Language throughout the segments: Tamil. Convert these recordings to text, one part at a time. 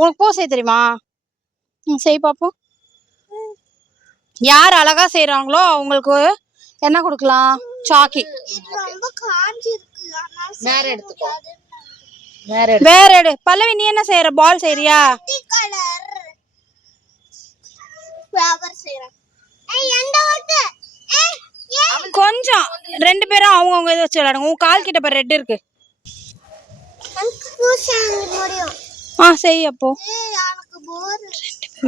உனக்கு பூ செய்ய தெரியுமா? செய் பாப்போம். யார் அழகா செய்யறாங்களோ அவங்களுக்கு என்ன கொடுக்கலாம்? சாக்கி. வேற எடு. பல்லவி நீ என்ன செய்யற? பால் செய்யறியா? கொஞ்சம் 2 பேரும் அவங்கவுங்க இதை வச்சு விளையாடுங்க. உன் கால் கிட்ட பாரு ரெட் இருக்கு. செய் அப்போ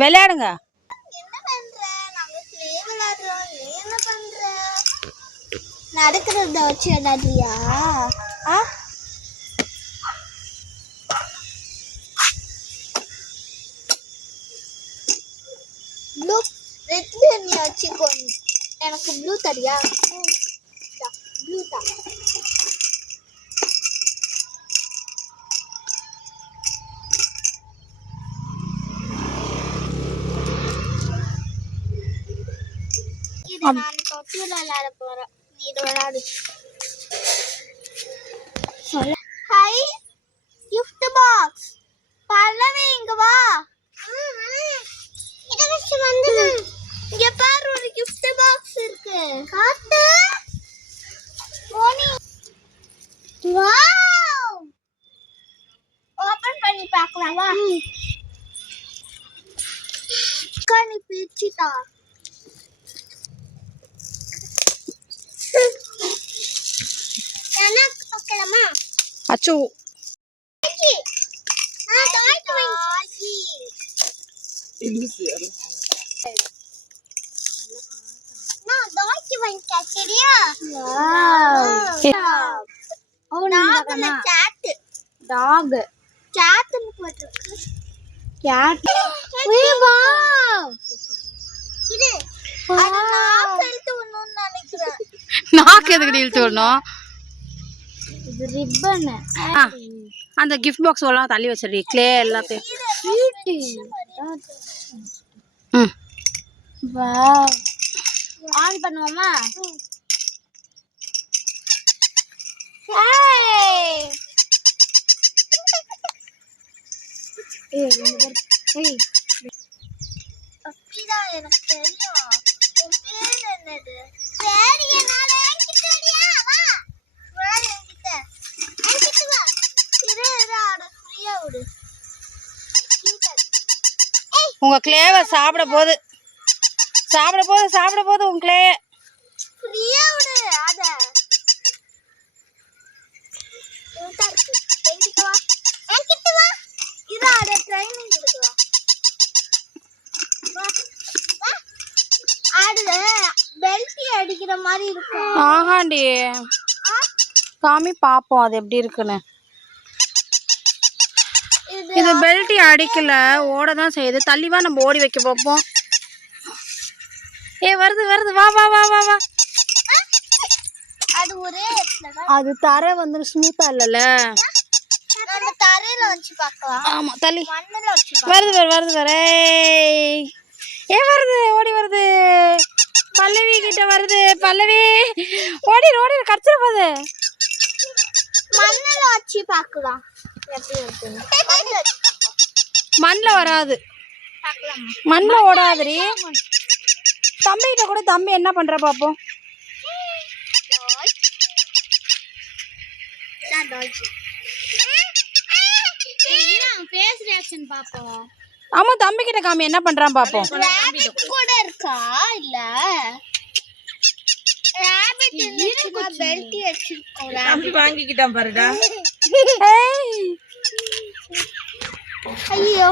விளையாடுங்க. நடக்கிறத வச்சு விளையாடுறியா? ப்ளூ ரெட் நீ வச்சுக்கோ. எனக்கு ப்ளூ தரியா? ப்ளூ தான். நான் தொட்டில விளையாட போறேன். நீ இது விளையாடு. High gift box. பல்லவி இங்க வா. இத வச்சு வந்து இங்க பாரு ஒரு gift box இருக்கு. காட்டு. போனி. வாவ். ஓபன் பண்ணி பார்க்கலாம் வா. கனி பிச்சிட்டா. அச்சு நாக்கு எதுக்கு இழுத்து வரணும்? அந்த கிஃப்ட் பாக்ஸ் எல்லாம் தள்ளி வச்சிருடி. கிளே எல்லாத்தையும். ஆன் பண்ணுவோமா? எனக்கு தெரியும். உன் பேர் என்னது? பேர் என்னால எனக்கு தெரியும். வா வா என்கிட்ட. என்கிட்ட வா. இரு ஆட ஃப்ரீயா விடு. உங்க கிளேவை சாப்பிட போகுது உங்க கிளே. ஃப்ரீயா விடு ஆட. என்கிட்ட வா. இரு ஆட ட்ரைனிங் எடுக்கலாம். பெல்ட் அடிக்கிற மாதிரி இருக்கும். ஆஹாண்டி காமி பாப்போம் அது எப்படி இருக்குன்னு. இது பெல்ட் அடிக்கல, ஓட தான் செய்யுது. தள்ளிவா நம்ம ஓடி வைக்க பார்ப்போம். வருது வா வா வா வா வா. அது தரை வந்து ஸ்மூத்தா இல்லல. நம்ம தரையில வச்சு பார்க்கலாம். ஆமா தள்ளி. மண்ணுல வச்சு பார்க்கலாம். வருது வருது ஓடி வருது. பல்லவி கிட்ட வருது. பல்லவி ஓடி கடிச்சிட போகுது. மண்ணுல வச்சு பார்க்கலாம். எப்படி இருக்குன்னு மண்ணுல வராது. மண்ணுல ஓடாதுரி. தம்பிகிட்ட கூட தம்பி என்ன பண்ற பாப்போம். ஆமா தம்பி கிட்ட காமி என்ன பண்றான் பாப்போம். கூட இருக்கா இல்ல? ராபிட் இருந்துச்சுனா பெல்ட் வச்சிருக்கோம். தம்பி வாங்கிக்கிட்டான் பாருடா. ஐயோ